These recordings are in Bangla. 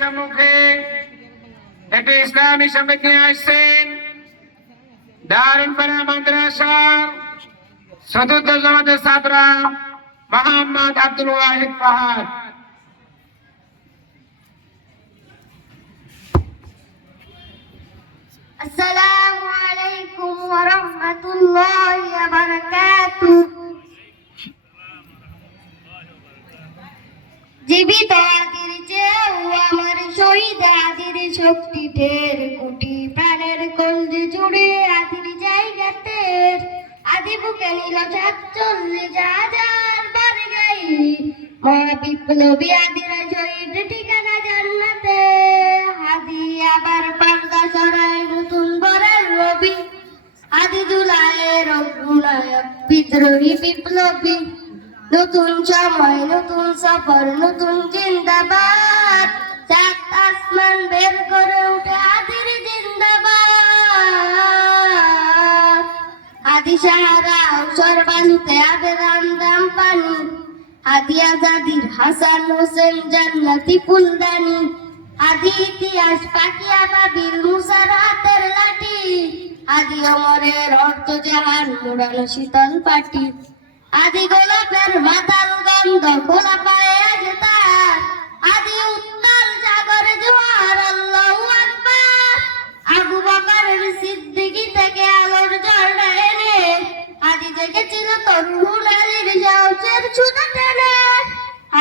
সম্মুখে একটি ইসলামী সংগীত নিয়ে আসছেন দারুল ফালাহ মাদ্রাসার চতুর্থ জামাতের ছাত্র মোহাম্মদ আব্দুল ওয়াহিদ ফাহাদ। আসসালামু আলাইকুম ওয়া রাহমাতুল্লাহি ওয়া বারাকাতুহু। জীবিত আদির চেয়েও আমার শহীদ আদির শক্তি ঢের, কোটি প্রাণের কলজে জুড়ে আদির জায়গাতে আদি বুকে নিল ৪৭,০০০ বার গাই। মহাবিপ্লবী আদিরা শহীদ ঠিকানা জান্নাতে, আদি আবার পর্দা সরায় নতুন বরের রবি। আদি জুলাইয়ের অগ্রনায়ক বিদ্রোহী বিপ্লবী, নতুন সময় নতুন সফর নতুন জিন্দাবাদ। চাঁদ আসমান বের করে উঠে আদির জিন্দাবাদ। আদি সাহারা অবসর বালুতে আদের আমদাম পানি, আদি আজাদির হাসান হোসেন জান্নাতি ফুলদানি। আদি ইতিহাস পাকিয়া বাবিল মুসার হাতের লাঠি, আদি অমরের অর্থ জাহান মোড়ানো শীতল পাটি। আদি গোলাপের মাতাল গন্ধ খোলা পায়ে আজ তার, আদি উত্তাল সাগরে জোয়ার আল্লাহু আকবার। আবু বকরের সিদ্দিকী থেকে আলোর ঝর্ণা এনে, আদি জেগেছিল তরুণ আলীর সাহসের ছুতা টেনে।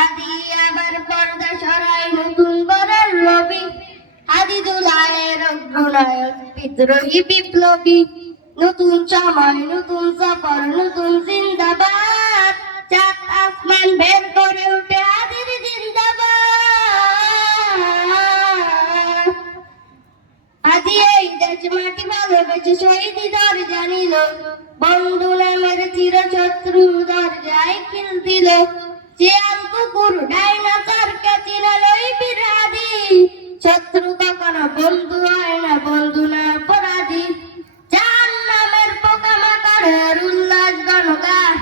আদি আবার পর্দা সরাই নতুন বরের রবি, আদি জুলাইয়ের অগ্রনায়ক বিদ্রোহী বিপ্লবী। নতুন সময় নতুন সফর নতুন জিন্দাবাদ। চাঁদ আসমান বের করে উঠে আদির জিন্দাবাদ। আদি এই দেশ মাটি ভালোবেসে শহীদি দরজা নিল, বন্ধু নামের চির শত্রু দরজায় কিল দিল। শিয়াল কুকুর ডাইনোসরকে চিনালো এই বীর আদি, শত্রু কখনো বন্ধু হয় না বন্ধু না অপরাধী। উল্লাস গণগান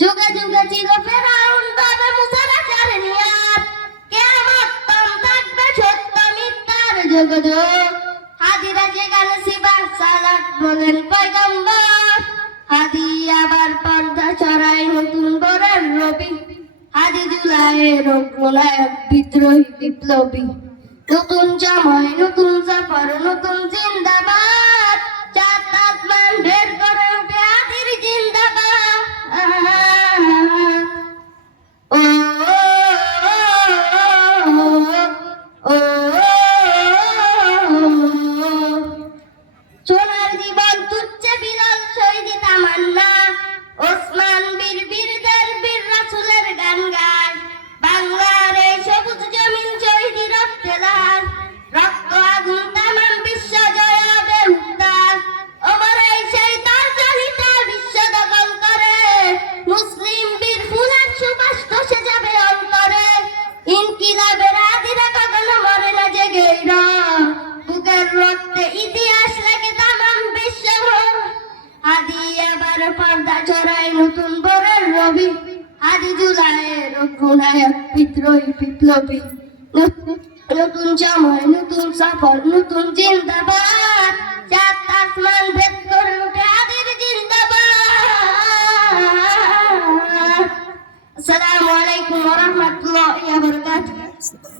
যুগে যুগে ছিল ফেরাউন, তবে মুসার আচার নিয়াত। কিয়ামত তম থাকবে সত্য মিথ্যার যোগাযোগ। হাদিরা যেখানে সিবাস সালাত বলেন পয়গম্বর, হাদি আবার পর্দা ছড়ায় নতুন বরের রবি। হাদি জুলাইয়ের অগ্রনায়ক বিদ্রোহী বিপ্লবী, নতুন সময় নতুন সফর নতুন জিন্দাবাদ। চাঁদ আসমান বের করে উঠে আদির জিন্দাবাদ। ও সোনার জীবন তুচ্ছে বিলাল শহীদ তামান্না, ওসমান বীর বীরদের বীর রাসূলের গান গায়। বাংলার এই সবুজ জমিন শহীদি রক্তে লাল, রক্ত আগুন তামাম বিশ্ব জয় হবে উত্তাল। ওমর এই সেই তার চালিতে বিশ্ব দখল করে, মুসলিম বীর ফুলের সুবাস ধসে যাবে অন্তরে। ইনকিলাবের আদিরা কখনো মরে না জেগে বুকের রক্তে ইতিহাস লেগে তামাম বিশ্ব। আদি আবার পর্দা ছড়ায় নতুন বরের রবি, আদি জুলাইয়ের অগ্রনায়ক বিদ্রোহী বিপ্লবী। নতুন সময় নতুন সফর নতুন জিন্দাবাদ। চাঁদ আসমান ভেদ করে উঠে আদির জিন্দাবাদ। আসসালামু আলাইকুম ওয়া রাহমাতুল্লাহি ওয়া বারাকাতুহু।